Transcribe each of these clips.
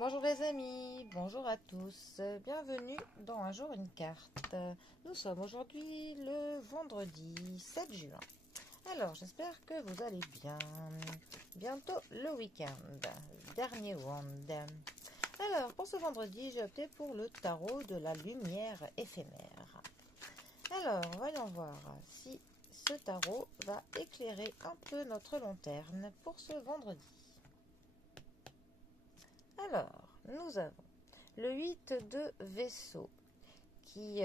Bonjour les amis, bonjour à tous, bienvenue dans Un jour une carte. Nous sommes aujourd'hui le vendredi 7 juin. Alors j'espère que vous allez bien. Bientôt le week-end, dernier round. Alors pour ce vendredi, j'ai opté pour le tarot de la lumière éphémère. Alors voyons voir si ce tarot va éclairer un peu notre long terme pour ce vendredi. Alors, nous avons le 8 de vaisseau qui,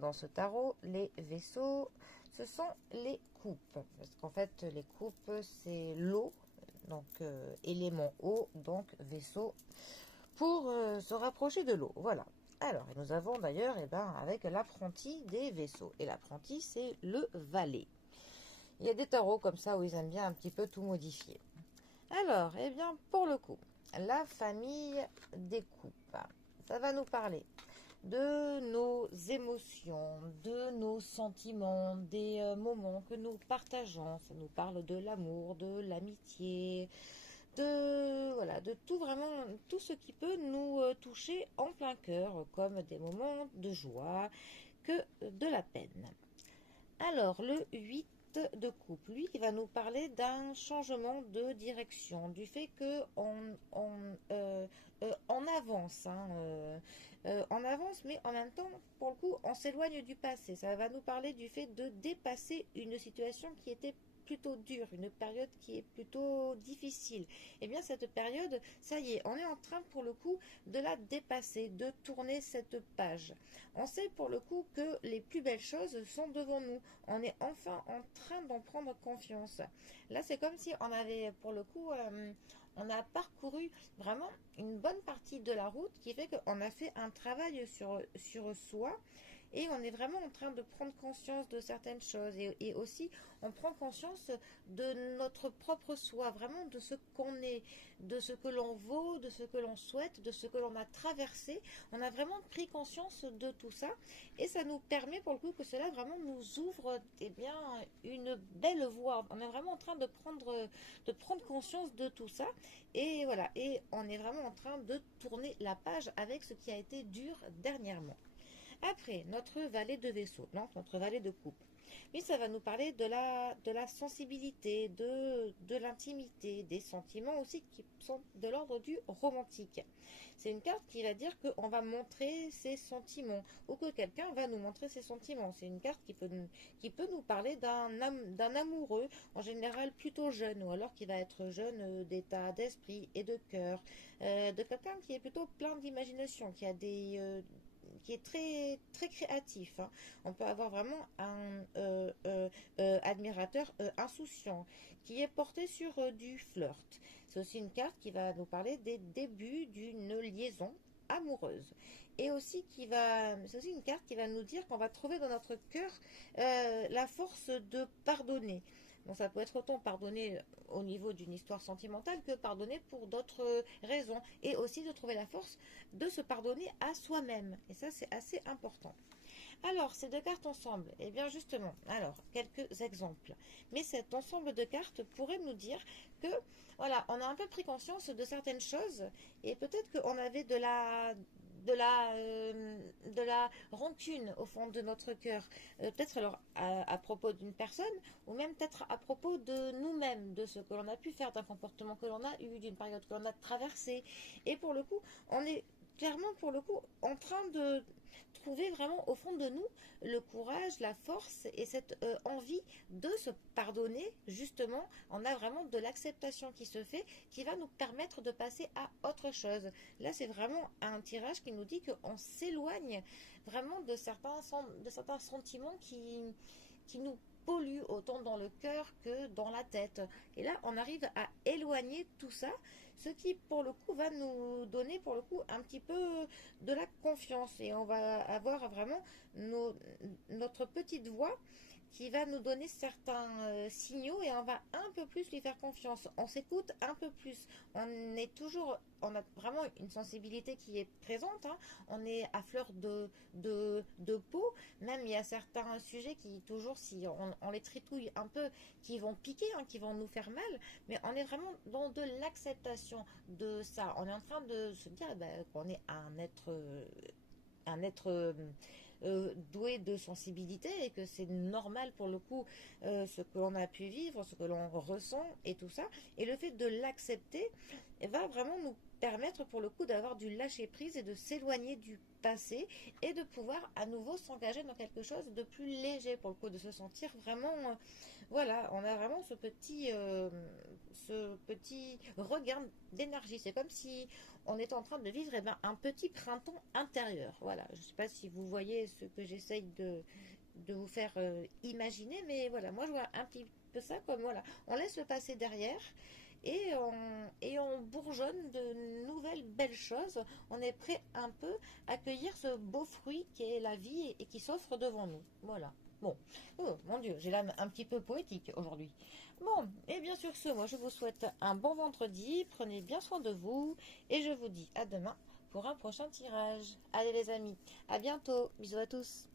dans ce tarot, les vaisseaux, ce sont les coupes. Parce qu'en fait, les coupes, c'est l'eau, donc élément eau, donc vaisseau, pour se rapprocher de l'eau. Voilà. Alors, et nous avons d'ailleurs, avec l'apprenti des vaisseaux. Et l'apprenti, c'est le valet. Il y a des tarots comme ça où ils aiment bien un petit peu tout modifier. Alors, pour le coup, la famille des coupes. Ça va nous parler de nos émotions, de nos sentiments, des moments que nous partageons. Ça nous parle de l'amour, de l'amitié, de tout vraiment, tout ce qui peut nous toucher en plein cœur, comme des moments de joie que de la peine. Alors, le 8 de coupe, lui, il va nous parler d'un changement de direction, du fait que on avance, on avance, mais en même temps, pour le coup, on s'éloigne du passé. Ça va nous parler du fait de dépasser une situation qui était plutôt dure, une période qui est plutôt difficile. Et bien cette période, ça y est, on est en train pour le coup de la dépasser, de tourner cette page. On sait pour le coup que les plus belles choses sont devant nous. On est enfin en train d'en prendre confiance. Là, c'est comme si on avait pour le coup, on a parcouru vraiment une bonne partie de la route qui fait qu'on a fait un travail sur soi et on est vraiment en train de prendre conscience de certaines choses et aussi on prend conscience de notre propre soi, vraiment de ce qu'on est, de ce que l'on vaut, de ce que l'on souhaite, de ce que l'on a traversé. On a vraiment pris conscience de tout ça et ça nous permet pour le coup que cela vraiment nous ouvre une belle voie. On est vraiment en train de prendre conscience de tout ça et voilà, et on est vraiment en train de tourner la page avec ce qui a été dur dernièrement. Après, notre valet de vaisseau, non, notre valet de coupe. Lui, ça va nous parler de la sensibilité, de l'intimité, des sentiments aussi qui sont de l'ordre du romantique. C'est une carte qui va dire qu'on va montrer ses sentiments ou que quelqu'un va nous montrer ses sentiments. C'est une carte qui peut nous parler d'un amoureux, en général plutôt jeune, ou alors qui va être jeune d'état d'esprit et de cœur, de quelqu'un qui est plutôt plein d'imagination, qui est très, très créatif. Hein. On peut avoir vraiment un admirateur insouciant qui est porté sur du flirt. C'est aussi une carte qui va nous parler des débuts d'une liaison amoureuse et aussi c'est aussi une carte qui va nous dire qu'on va trouver dans notre cœur la force de pardonner. Bon, ça peut être autant pardonner au niveau d'une histoire sentimentale que pardonner pour d'autres raisons. Et aussi de trouver la force de se pardonner à soi-même. Et ça, c'est assez important. Alors, ces deux cartes ensemble, eh bien justement, alors, quelques exemples. Mais cet ensemble de cartes pourrait nous dire que, voilà, on a un peu pris conscience de certaines choses et peut-être qu'on avait de la rancune au fond de notre cœur. Peut-être alors à propos d'une personne ou même peut-être à propos de nous-mêmes, de ce que l'on a pu faire, d'un comportement que l'on a eu, d'une période que l'on a traversée. Et pour le coup, on est clairement pour le coup en train de trouver vraiment au fond de nous le courage, la force et cette envie de se pardonner. Justement, on a vraiment de l'acceptation qui se fait, qui va nous permettre de passer à autre chose. Là, c'est vraiment un tirage qui nous dit qu'on s'éloigne vraiment de certains sentiments qui nous polluent autant dans le cœur que dans la tête. Et là, on arrive à éloigner tout ça, ce qui, pour le coup, va nous donner, pour le coup, un petit peu de la confiance. Et on va avoir vraiment notre petite voix qui va nous donner certains signaux et on va un peu plus lui faire confiance. On s'écoute un peu plus. On a vraiment une sensibilité qui est présente, hein. On est à fleur de peau. Même il y a certains sujets qui, toujours, si on les tritouille un peu, qui vont piquer, hein, qui vont nous faire mal. Mais on est vraiment dans de l'acceptation de ça. On est en train de se dire qu'on est un être doué de sensibilité et que c'est normal pour le coup ce que l'on a pu vivre, ce que l'on ressent et tout ça. Et le fait de l'accepter va vraiment nous permettre pour le coup d'avoir du lâcher prise et de s'éloigner du passé et de pouvoir à nouveau s'engager dans quelque chose de plus léger pour le coup, de se sentir vraiment voilà, on a vraiment ce petit regain d'énergie. C'est comme si on est en train de vivre un petit printemps intérieur. Voilà, je ne sais pas si vous voyez ce que j'essaye de vous faire imaginer, mais voilà, moi je vois un petit peu ça comme voilà, on laisse le passé derrière et on bourgeonne de nouvelles belles choses. On est prêt un peu à accueillir ce beau fruit qui est la vie et qui s'offre devant nous. Voilà. Bon, oh mon Dieu, j'ai l'âme un petit peu poétique aujourd'hui. Bon, et bien sûr ce, moi je vous souhaite un bon vendredi, prenez bien soin de vous et je vous dis à demain pour un prochain tirage. Allez les amis, à bientôt, bisous à tous.